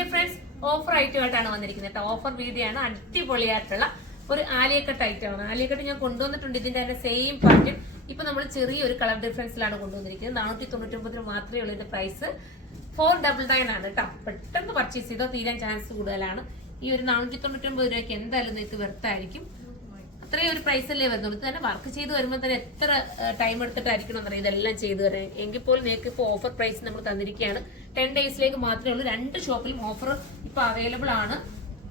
Dear friends, offer ഐറ്റമായിട്ടാണ് വന്നിരിക്കുന്നത് കേട്ടോ. Offer video ആണ്. അടിപൊളിയായിട്ടുള്ള ഒരു ആലിയക്കട്ട് ഐറ്റമാണ്. ആലിയക്കട്ട് ഞാൻ കൊണ്ടുവന്നിട്ടുണ്ട്. ഇതിന്റെ തന്നെ സെയിം പാറ്റേൺ ഇപ്പൊ നമ്മൾ ചെറിയൊരു കളർ ഡിഫറൻസിലാണ് കൊണ്ടുവന്നിരിക്കുന്നത്. 499 മാത്രമേ ഉള്ളൂ. ഇതിന്റെ പ്രൈസ് 499 ആണ് കേട്ടോ. പെട്ടെന്ന് പർച്ചേസ് ചെയ്തോ, തീരാൻ ചാൻസ് കൂടുതലാണ്. ഈ ഒരു 499 രൂപയ്ക്ക് എന്തായാലും നിങ്ങൾക്ക് വെർത്തായിരിക്കും. അത്രയും ഒരു പ്രൈസ് അല്ലേ വരുന്നുള്ളൂ. ഇത് തന്നെ വർക്ക് ചെയ്ത് വരുമ്പോൾ തന്നെ എത്ര ടൈം എടുത്തിട്ടായിരിക്കണം എന്നറിയാം ഇതെല്ലാം ചെയ്തു തരാൻ. എങ്കിൽ പോലും നിങ്ങൾക്ക് ഇപ്പോൾ ഓഫർ പ്രൈസ് നമ്മൾ തന്നിരിക്കുകയാണ്. 10 ഡേയ്സിലേക്ക് മാത്രമേ ഉള്ളൂ. 2 ഷോപ്പിലും ഓഫർ ഇപ്പൊ അവൈലബിൾ ആണ്.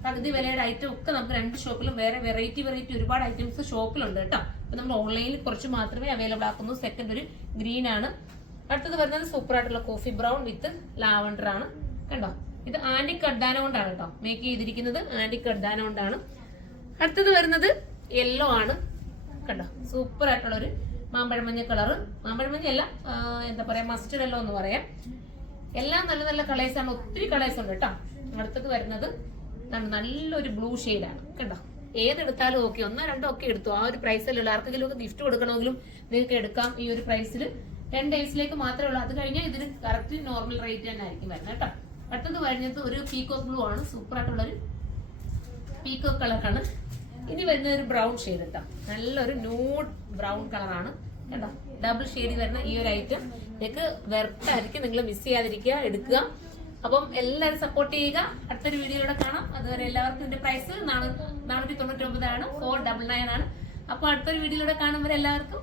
പകുതി വിലയുടെ ഐറ്റം ഒക്കെ നമുക്ക് 2 ഷോപ്പിലും വേറെ വെറൈറ്റി ഒരുപാട് ഐറ്റംസ് ഷോപ്പിലുണ്ട് കേട്ടോ. അപ്പൊ നമ്മൾ ഓൺലൈനിൽ കുറച്ച് മാത്രമേ അവൈലബിൾ ആക്കുന്നു. സെക്കൻഡ് ഒരു ഗ്രീൻ ആണ്. അടുത്തത് വരുന്നത് സൂപ്പർ ആയിട്ടുള്ള കോഫി ബ്രൗൺ വിത്ത് ലാവണ്ടർ ആണ്. കണ്ടോ, ഇത് ആന്റിക് കഡ്ഡാന കൊണ്ടാണ് കേട്ടോ മേക്ക് ചെയ്തിരിക്കുന്നത്. ആന്റിക് കഡ്ഡാന കൊണ്ടാണ്. അടുത്തത് വരുന്നത് യെല്ലോ ആണ്. കണ്ടോ, സൂപ്പർ ആയിട്ടുള്ള ഒരു മാമ്പഴമഞ്ഞ കളറ്. മാമ്പഴമഞ്ഞ അല്ല, എന്താ പറയാ, മസ്റ്റർഡ് യെല്ലോ എന്ന് പറയാം. എല്ലാം നല്ല നല്ല കളേഴ്സ് ആണ്. ഒത്തിരി കളേഴ്സ് ഉണ്ട് കേട്ടോ. അടുത്തത് വരുന്നത് നല്ലൊരു ബ്ലൂ ആണ്. കണ്ടോ, ഏതെടുത്താലും ഓക്കെ. 1 2 ഒക്കെ എടുത്തു. ആ ഒരു പ്രൈസിലുള്ള ആർക്കെങ്കിലും ഒക്കെ ഗിഫ്റ്റ് കൊടുക്കണമെങ്കിലും നിങ്ങൾക്ക് എടുക്കാം. ഈ ഒരു പ്രൈസിൽ 10 ഡേയ്സിലേക്ക് മാത്രമേ ഉള്ളൂ. അത് കഴിഞ്ഞാൽ ഇതിന് കറക്റ്റ് നോർമൽ റേറ്റ് തന്നെ ആയിരിക്കും വരുന്നത് കേട്ടോ. അടുത്തത് വരുന്നത് ഒരു പീക്കോക്ക് ബ്ലൂ ആണ്. സൂപ്പർ ആയിട്ടുള്ളൊരു പീക്കോക്ക് കളറാണ്. ഇനി വരുന്ന ഒരു ബ്രൗൺ ഷെയ്ഡ് കേട്ടോ. നല്ലൊരു ന്യൂഡ് ബ്രൗൺ കളറാണ്. കേട്ടോ, ഡബിൾ ഷെയ്ഡ് വരുന്ന ഈ ഒരു ഐറ്റം നിങ്ങൾക്ക് വെർത്തായിരിക്കും. നിങ്ങൾ മിസ് ചെയ്യാതിരിക്കുക, എടുക്കുക. അപ്പം എല്ലാവരും സപ്പോർട്ട് ചെയ്യുക. അടുത്തൊരു വീഡിയോയിലൂടെ കാണാം. അതുവരെ എല്ലാവർക്കും ഇതിന്റെ പ്രൈസ് 499 ആണ്. 499 ആണ്. അപ്പൊ അടുത്തൊരു വീഡിയോയിലൂടെ കാണുമ്പോൾ എല്ലാവർക്കും